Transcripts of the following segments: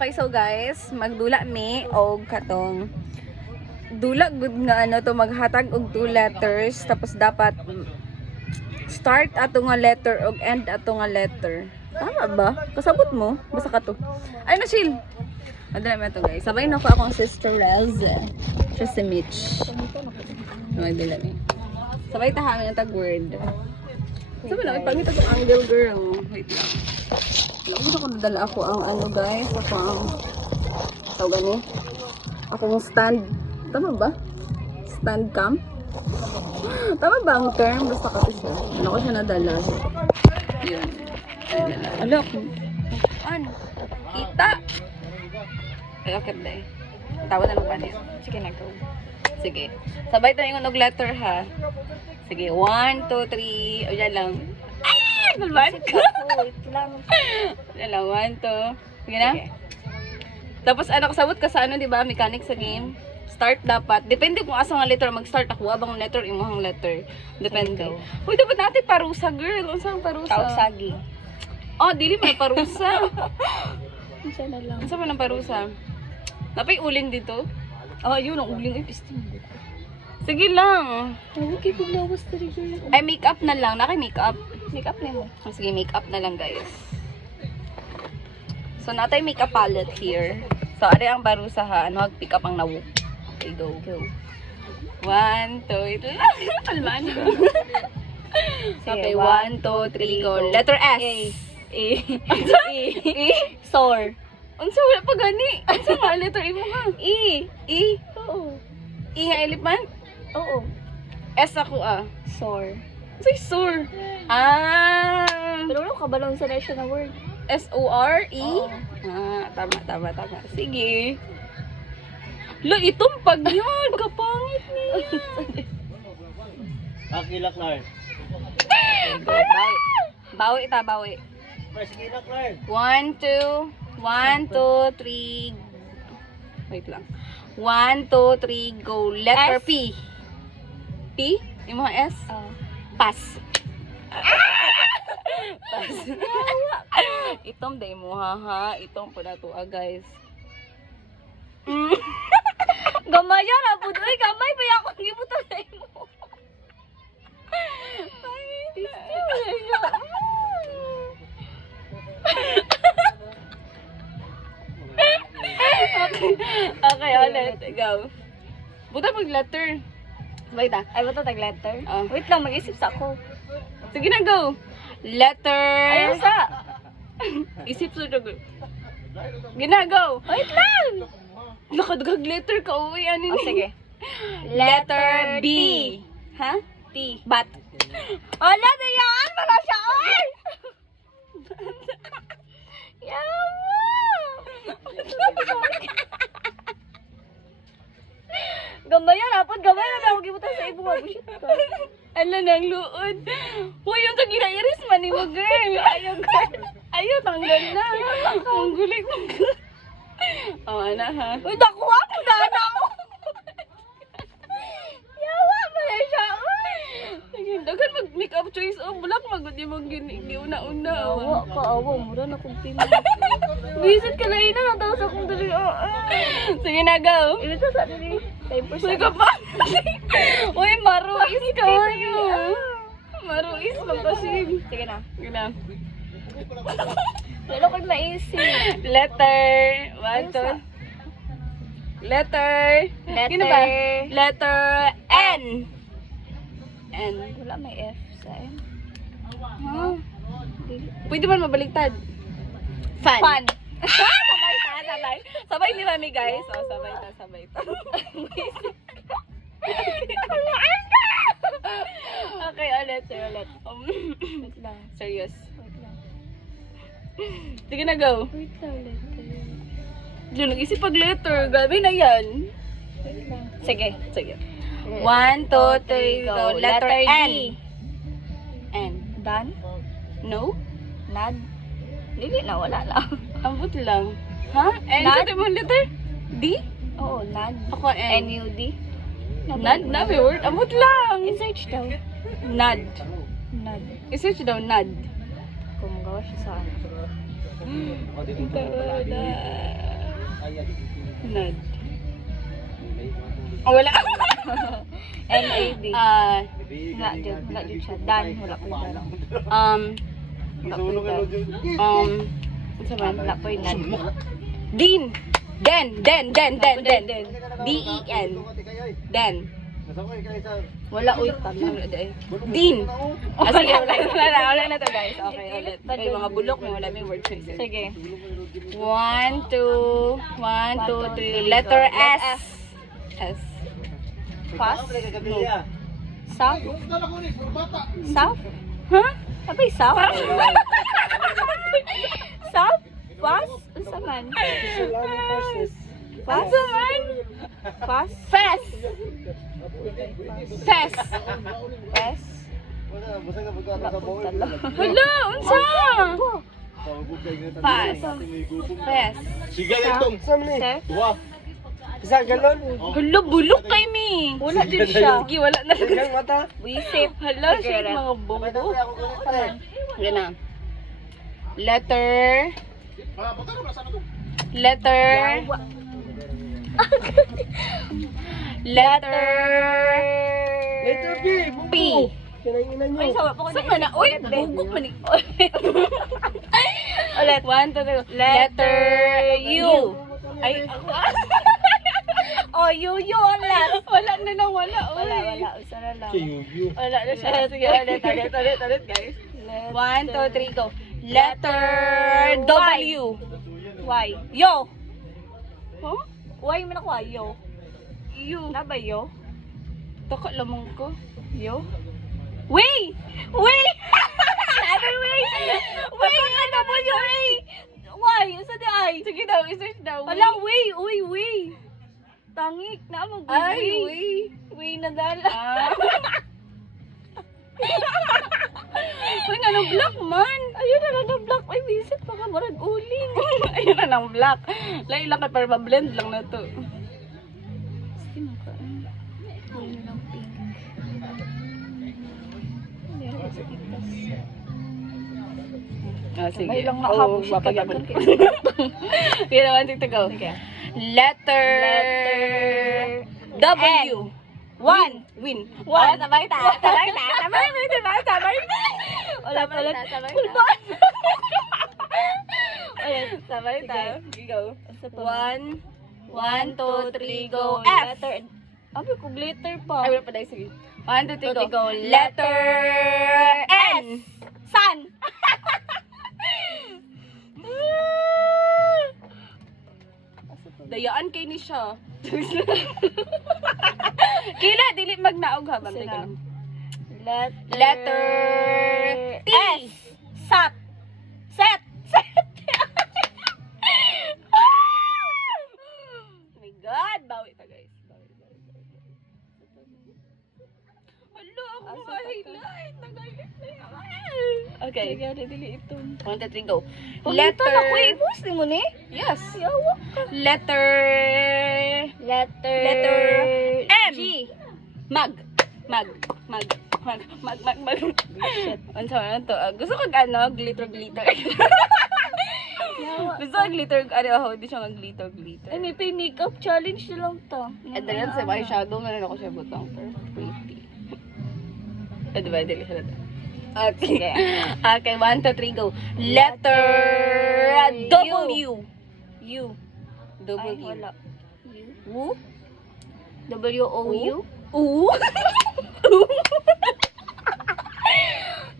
Okay, so guys, magdula mi og katong dula gud nga ano to maghatag og 2 letters tapos dapat start ato nga letter og end ato nga letter. Tama ba? Kasabot mo? Basta ka to. Ay na chill. Adala mo to guys. Sabay na ko akong sister Reza. Siya si Mitch. Magdala mi. Sabay tahamin ang tag word. Sabi na, ipangit ako angle girl. Wait lang. Gusto ko nadala ako ang ano guys. Ako ang tawag ni. Akong stand. Tama ba? Stand cam? Tama ba ang term? Basta kasi siya. Ano ko siya nadala. Yun. Ano ako? Ano? Kita! Ay, okay ba eh. Tawa na lang pa niya. Sige na, go. Sige. Sabay tayo yung letter ha. Sige, 1, 2, 3. O, yan lang. Ah! Balban ka! Yan lang, 1, 2. Sige na? Okay. Tapos, kasabot ka sa ano, di ba? Mechanic sa game. Start dapat. Depende kung asa nga letter mag-start. Ako, abang letter, imuhang letter. Depende. Uy, dapat natin parusa, girl. Ano saan parusa? Kausagi. Oh, dili may parusa. Isa na lang. Ano man ang parusa? Napay uling dito? Oh, yun, ang uling. Ay, pistin. Sige lang. Okay, kung lawas na rin yun. Ay, makeup na lang. Naki-makeup. Makeup na mo. Sige, makeup na lang, guys. So, natay makeup palette here. So, ari ang barusa ha. Ano, pick up ang nawo. Okay, go. Go. 1, 2, ito lang. Palmaan. Okay, 1, 2, 3, go. Letter S. E. E. Sore. Unsa wala pa gani? Unsa nga letter E mo ha? E. E. Oo. E nga elephant? Oo. S ako Sore. Say sore. Ah. Pero wala ka balong sa nation na word. S-O-R-E? Oo. Tama. Sige. Lo, itumpag yun. Kapangit niya. Akila Clark. Bawi. Sige na Clark. 1, 2, 3. Wait lang. 1, 2, 3, go. Letter S. P. P? Yung mga S? Pass. Pass. Itom day mo ha. Itom po na to guys. Gamaya na po. Uy, gamay pa yung akong gibutan na mo. Okay, ulit. Go. Buta mag letter. Wait Ay, ba ito tag-letter? Ah. Wait lang, mag-isip sa ako. Sige na, go. Letter. Ayaw sa. Isip sa go. Ginagaw. Wait lang. Nakadagag letter ka. Uy, ano Oh, sige. Letter B. Ha? T. Bat. Oh, letter yan! Wala siya! Ay! Yawa! Gamaya na po. Gamaya na ako gibutan sa ibo. Bullshit ka. Ala nang luod. Uy, yung sa ginairis man ni mo, girl. Ayaw, girl. Ayaw, tanggal na. Ang gulik mo, girl. Oh, ana ha. Uy, nakuha mo na na ako. Yawa ba na siya? Uy! Sige, dagan mag-makeup choice. Oh, bulak magod yung mga giuna-una. Yawa ka, awa. Mura na kong pinag. Visit ka na ina. Natapos akong dali. Sige na, go. Ilito sa dali. Diapers. Uy, ka pa. Uy, maruis kayo. Maruis lang kasi. Sige na. Sige na. Lalo ko'y maisip. Letter. 1, 2. Letter. Sino ba? Letter N. N. Wala may F sa M. Huh? Pwede man mabaliktad. Fan. Fun. Sabay. Sabay ni Mami, guys. Oh, sabay ta. Okay, ulit. Wait lang. Serious. Wait lang. Sige na, go. Wait lang. Diyan, nag-isip pag letter. Grabe na yan. Wait lang. Sige. 1, 2, 3, go. Letter N. N. Dan? No? Nad? Dili na, wala lang. Ambot lang. Ha? N? Nad? Sa mo letter? D? Oo, nad. Ako N. N-U-D. Nad? Na, may word. Ambot lang. I-search daw. Nad. Nad. I-search daw, nad. Kung magawa siya sa ano. Ako dito. Nad. Oh, wala. N-A-D. Wala dyan siya. Dan, wala po yung dan. Wala po yung dan. Ano man, wala po yung dan. Din. Den. D-E-N. Den. Wala uy tala. Din. Ah, sige, wala na to guys. Okay, ulit. May mga bulok, may wala may word choices. Sige. 1, 2, 3. Letter S. S. Fast? South? South? Huh? Abay, South? South? Fast? Unsa man? Fast? man? Fast? Fest. Fest. Fast? Hala, unsa? Fast. Fest. Sige, itong. Sef? Dua. Hala, bulok kay mi. Wala din siya. Sige, wala na lang. mata. Wisip. Hala, shit, mga bongo. Yan na. Letter. Letter. Letter P. Ay, sawa po ko Saan man na? Uy, bugok man ni. Ulit. 1, 2, 3. Letter U. Ay, Oh, you ang last. wala na lang, wala. Wala. Usa na lang. Wala na siya. Sige, ulit, guys. 1, 2, 3, go. Letter W. Y. Yo. Huh? Y man ako, yo. Yo. Na ba yo? Taka lamang ko. Yo? Way! Way! Sabi way! Way! Ano mo yung way? Y, usa di ay. Sige daw, isearch daw. Wala, way. Uy, way. Tangik na mo, Ay, way. way. Way na dala. Uy, nga nang black man. Ayun na lang black. Ay, visit pa ka, marag uling. Ayun na nang black. Lai lang ka para ma-blend lang na to. Sige mo ka. Uy na lang pink. Hindi ako sa itas. Ah, sige. May lang nakahabog siya mapagyaman. kagagan. Sige naman, tigta go. Sige. Letter W. One. Win. One. Sabay ta. Sabay ta. Sabay mo, diba? Sabay. Wala pala. Sabay Cool ta. ba? Ulit, sabay ta. Go. Isa pa. 1, 2, 3, go. F. Letter. Abi ko glitter pa. Ay, wala pa dahil. Sige. 1, 2, 3, Two, go. go. Letter N. Sun. Dayaan kay ni siya. Kila, dili magnaog ha. Bantay ka lang. Letter T. S. Sat. Set. Oh my God. Bawi pa guys. Hala, ako ma-highlight. Nagalit na yan. Okay. Kaya dili ito. 1, 2, 3, go. Letter. Ako i-post mo ni? Yes. Yawa ka. Letter Letter M. G. Mag. Ano sa to? Gusto ko ano, glitter. Gusto ko glitter, ano, di siya mag-glitter. Ay, may pay makeup challenge na lang to. At the rest, may shadow, meron ako siya butang for pretty. Ah, diba? Dili siya natin. Okay. Okay, 1, 2, 3, go. Letter W. U. W. Ay, wala. Woo? W-O-U? Oo.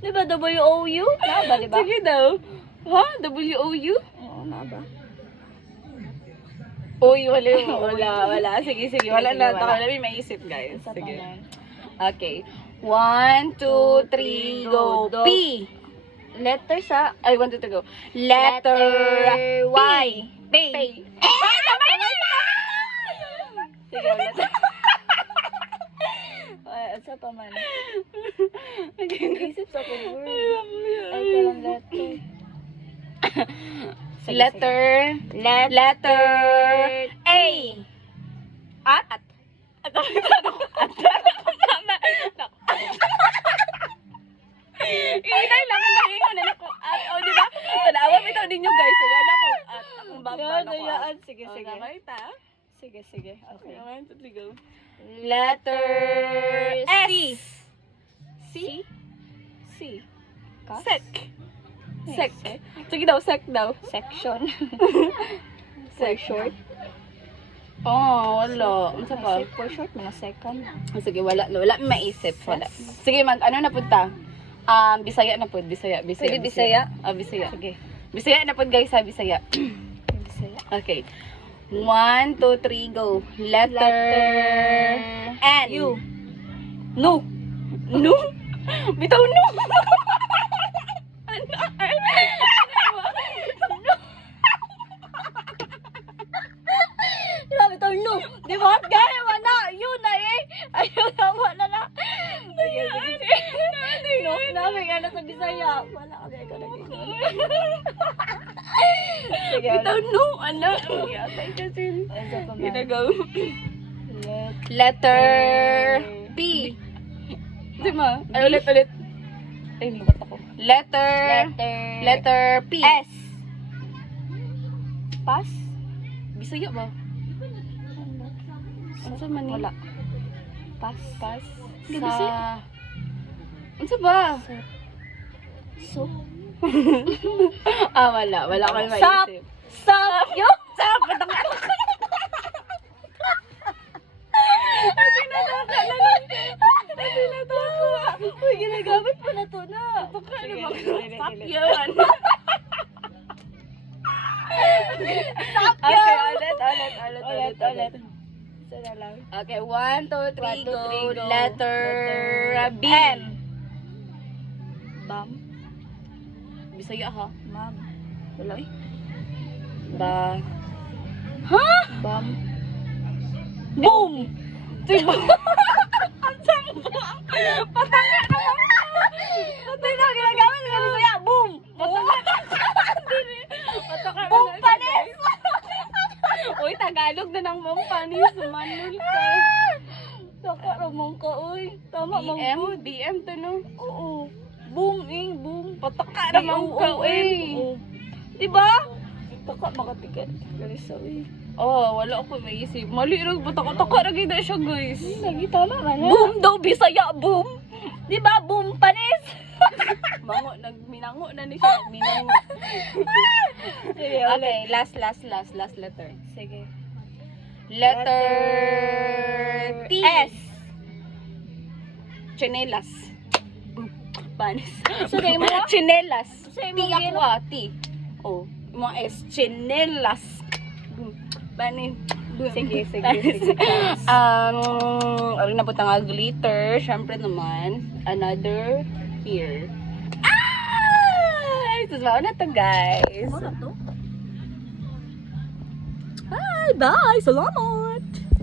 Diba W-O-U? Naba, diba? Sige daw. Ha? W-O-U? Oo, naba. Uy, wala. Sige. Wala na. wala. Wala may maisip, guys. Isa pa Sige. man. Okay. 1, 2, 3, go. Go. P. Letter sa Ay, 1, 2, 3, go. Letter Y. Pay. Pay. Ay, sabay na ito! Sige, ulit. Ay, isa pa man. Okay. Isip sa kong word. Ay, Ay, kalang letter. Sige, Letter. Letter A. At. Inay lang ang mahingon na ako. At, o, di ba? Tanawa, ito ninyo guys. So, yan ako. At, akong baba na ko. Dayaan. Sige. Sige. Sabay ta. Sige, sige. Okay. 1, 2, 3, go. Letter S. C. C. Kas? Sec. Yes. Sec. Sige daw, sec daw. Section. Sec. short. Oh, wala. Ano pa? For short, mga second. Sige, wala maisip. Wala. Sige, ano na punta? Bisaya na pud, Bisaya. Pwede Bisaya? Bisaya. Sige. Bisaya na pud guys, ha, Bisaya. Bisaya. Okay. 1, 2, 3, go. Letter N. U. No. No? Bitaw no. Ano? Grabe to, no. Di ba? Gaya mo na. Yun na eh. Ayun na, wala na. Sige, sige, sige. No, namin ka na sa Bisaya. Wala ka na ikaw naging. Sige, Bitaw no. Ano? Yatay kasi. Ginagaw. Letter P. Di ba? Ay, ulit. Ay, mabat ako. Letter P. S. Pass? Bisaya ba? Ano sa man Wala. Pass. Pass. Sa... Ano sa ba? So. Wala. Wala ko na Sap. maisip. Sap. Yo. Sap! Patang ako. Uy, ginagamit mo na to na. Ano ba? Sige, Stop sige. yun. Stop Okay, yun. ulit. Isa na lang. Okay, 1, 2, 3, 1, 2, 3, go. go. Letter B. M. Bam. Bisaya ha? Ma'am. Wala eh. Ba. Ha? Bam. Boom! Diba? Ang samba! Patanga naman! Patay na, ginagamit ka na saya. Boom! Pataka Boom panis! Uy, Tagalog na ng mong panis. Manul ka. Nakaramang ka, uy. Tama, BM? mang BM to no? Oo. Boom, boom. Pataka naman ka, uy. Diba? Taka, makatikat. Galisa, uy. Oh, wala ako maisip. Mali rin, pataka-taka na gina siya, guys. Lagi tama ka na. Boom daw, Bisaya, boom! Diba? Boom panis! Minango na ni siya. Minango. Sige, Okay, last letter. Sige. Letter T. S. Chinelas. Panis. Sige mo? Chinelas. Sige T mo, ako gino? T. Oh, mga S. Chinelas. Panis. Sige. Ano na po tanga glitter. Siyempre naman, another here. Susbawa na to, guys. Ano to? Bye! Salamat!